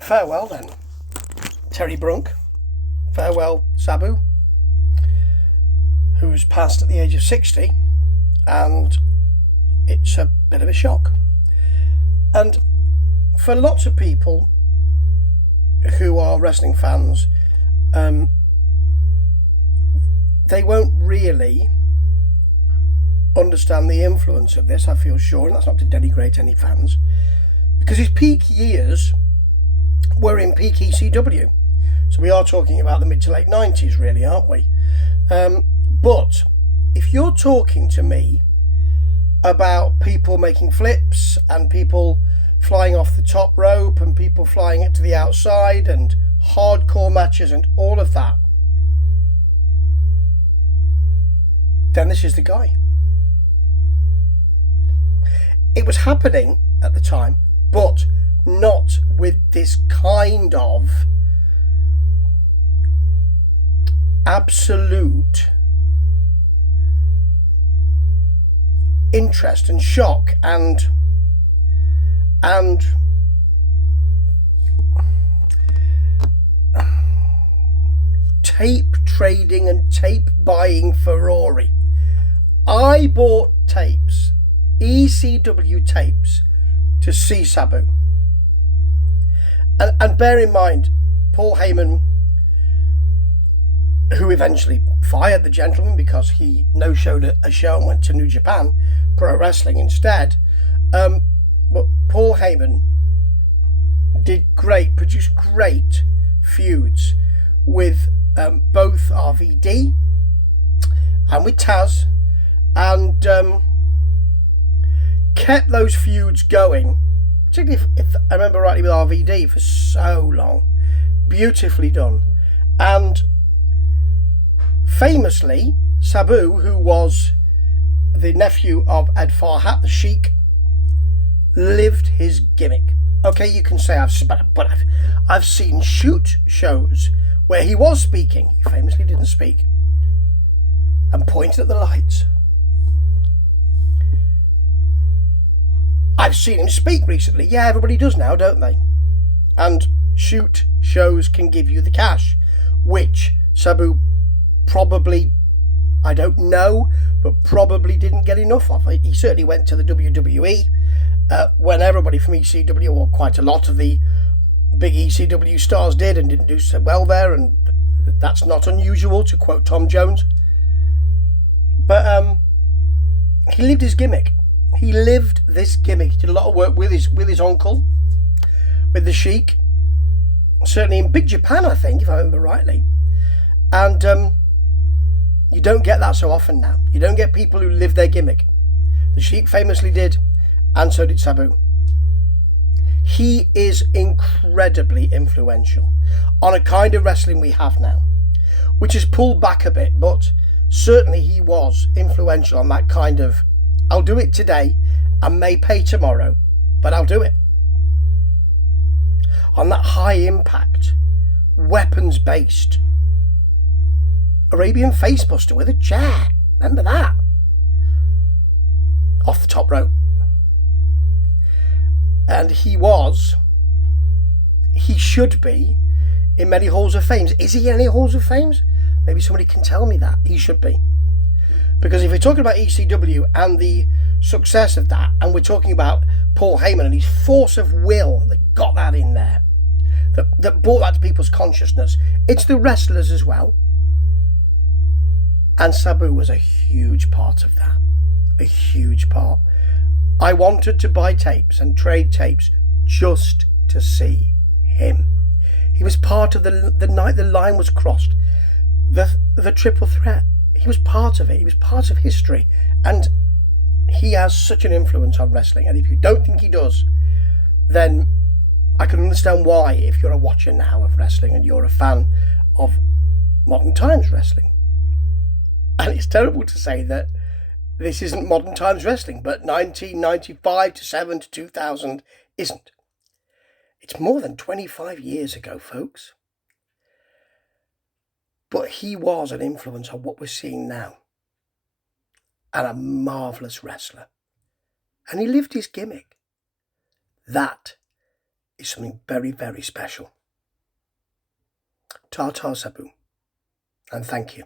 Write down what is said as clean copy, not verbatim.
farewell then, Terry Brunk. Farewell, Sabu, who's passed at the age of 60, and it's a bit of a shock. And for lots of people who are wrestling fans, they won't really understand the influence of this, I feel sure, and that's not to denigrate any fans, because his peak years were in peak ECW. So we are talking about the mid to late 90s, really, aren't we? But if you're talking to me about people making flips and people flying off the top rope and people flying it to the outside and hardcore matches and all of that, then this is the guy. It was happening at the time, but not with this kind of absolute interest and shock and tape trading and tape buying Ferrari. I bought tapes, ECW tapes, to see Sabu. And bear in mind, Paul Heyman, who eventually fired the gentleman because he no-showed a show and went to New Japan Pro Wrestling instead. But Paul Heyman produced great feuds with both RVD and with Taz, and kept those feuds going, particularly if I remember rightly with RVD, for so long. Beautifully done. And famously, Sabu, who was the nephew of Ed Farhat, the Sheik, lived his gimmick. Okay, you can say I've seen shoot shows where he was speaking. He famously didn't speak and pointed at the lights. I've seen him speak recently. Yeah, everybody does now, don't they? And shoot shows can give you the cash, which Sabu probably, I don't know, but probably didn't get enough of. He certainly went to the WWE when everybody from ECW, or quite a lot of the big ECW stars did, and didn't do so well there, and that's not unusual, to quote Tom Jones. But he lived his gimmick. He lived this gimmick. He did a lot of work with his uncle, with the Sheik, certainly in Big Japan, I think, if I remember rightly. And you don't get that so often now. You don't get people who live their gimmick. The Sheik famously did, and so did Sabu. He is incredibly influential on a kind of wrestling we have now, which has pulled back a bit, but certainly he was influential on that kind of, I'll do it today and may pay tomorrow, but I'll do it. On that high impact, weapons based Arabian facebuster with a chair. Remember that? Off the top rope. And he should be in many halls of fame. Is he in any halls of fame? Maybe somebody can tell me that. He should be. Because if we're talking about ECW and the success of that, and we're talking about Paul Heyman and his force of will that got that in there, that brought that to people's consciousness, it's the wrestlers as well. And Sabu was a huge part of that. A huge part. I wanted to buy tapes and trade tapes just to see him. He was part of the night the line was crossed. The triple threat. He was part of it. He was part of history. And he has such an influence on wrestling. And if you don't think he does, then I can understand why, if you're a watcher now of wrestling and you're a fan of modern times wrestling. And it's terrible to say that this isn't modern times wrestling, but 1995 to 7 to 2000 isn't. It's more than 25 years ago, folks. But he was an influence on what we're seeing now. And a marvellous wrestler. And he lived his gimmick. That is something very, very special. Ta-ta, Sabu, and thank you.